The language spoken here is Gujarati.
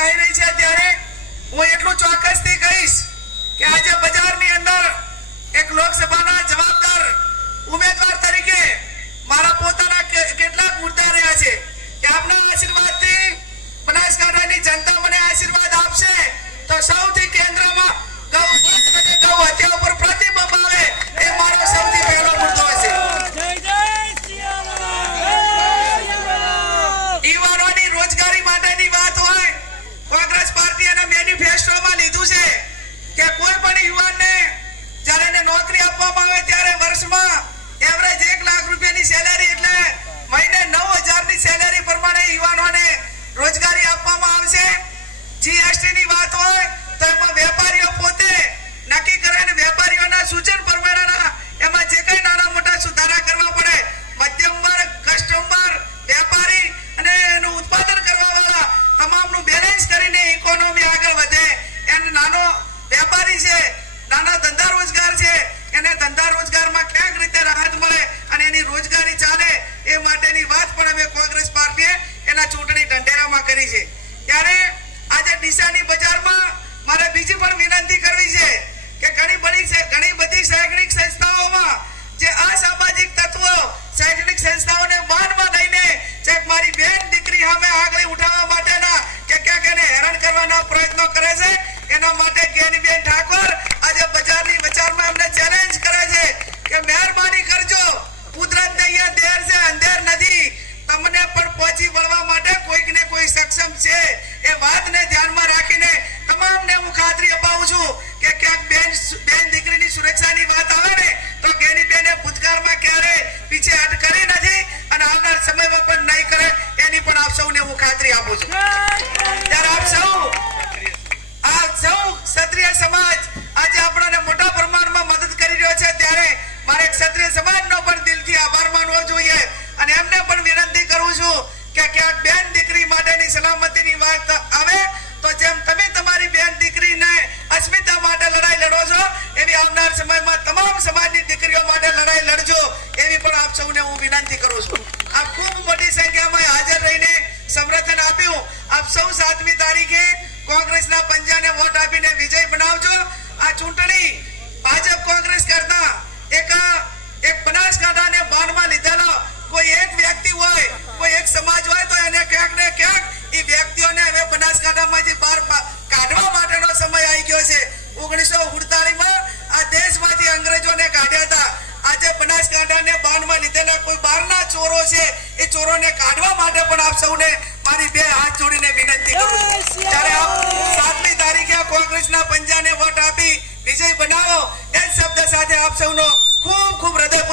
કહી રહી છે ત્યારે હું એટલું ચોક્કસથી કહીશ કે આજે બજારની અંદર એક લોકસભાના જવાબ જીએસટી ની વાત હોય, તો એમાં વેપારીઓ પોતે નક્કી કરે અને વેપારીઓના સૂચન પ્રમાણેના એમાં જે કઈ નાના મોટા સુધારા કરવા પડે, મધ્યમ વર્ગ કસ્ટમર વેપારી અને એનું ઉત્પાદન કરવા વાળા, તમામનું બેલેન્સ કરીને ઇકોનોમી આગળ વધે. એને નાનો વેપારી છે, નાના ધંધા રોજગાર છે, એને ધંધા રોજગારમાં ક્યાંક રીતે રાહત મળે અને એની રોજગારી ચાલે, એ માટેની વાત પણ અમે કોંગ્રેસ પાર્ટીએ એના ચૂંટણી ઢંઢેરામાં કરી છે. ત્યારે ડીસાની બજારમાં મારે બીજી પણ વિનંતી કરવી છે કે ઘણી બધી ઘણી બધી શૈક્ષણિક સંસ્થાઓમાં જે અસામાજિક તત્વો શૈક્ષણિક સંસ્થાઓને માનમાં લઈને જે મારી બેન દીકરી સામે આગળ ઉઠાવવા માટેના કે ક્યાંક એને હેરાન કરવાના પ્રયત્નો કરે છે, એના માટે જ્ઞાનીબેન ઠાકોર આજે બજારની બજારમાં એમને ચેલેન્જ કરે છે કે મહેરબાની કરજો. ખાતરી અપાવું છું કે ક્યાંક બેન બેન દીકરીની સુરક્ષાની વાત આવે ને તો કેની બેને ભૂતકાળમાં ક્યારે પીછે હટ કરી નથી અને આવનાર સમયમાં પણ નહીં કરે એની પણ આપ સૌને હું ખાતરી આપું છું. ત્યારે આપ સૌ સમાજની દીકરીઓ માટે લડાઈ લડજો એવી પણ આપ સૌને હું વિનંતી કરું છું. આપ ખૂબ મોટી સંખ્યામાં હાજર રહીને સમર્થન આપ્યું. આપ સૌ સાતમી તારીખે કોંગ્રેસના પંજાને વોટ આપીને વિજય બનાવજો. આ ચૂંટણી ભાજપ કોંગ્રેસ કરતા એક એક બનાસકાંઠાને બાનમાં લીધેલો. કોઈ એક વ્યક્તિ હોય, કોઈ એક સમાજ હોય તો એને ક્યાંક ને ક્યાંક એ વ્યક્તિઓને હવે બનાસકાંઠામાં બહાર કોઈ બહારના ચોરો છે એ ચોરોને કાઢવા માટે પણ આપ સૌને મારી બે હાથ જોડીને વિનંતી કરું છું. જ્યારે આપ સાતમી તારીખે કોંગ્રેસના પંજાને વોટ આપી વિજય બનાવો એ શબ્દ સાથે આપ સૌનો ખૂબ ખૂબ હૃદય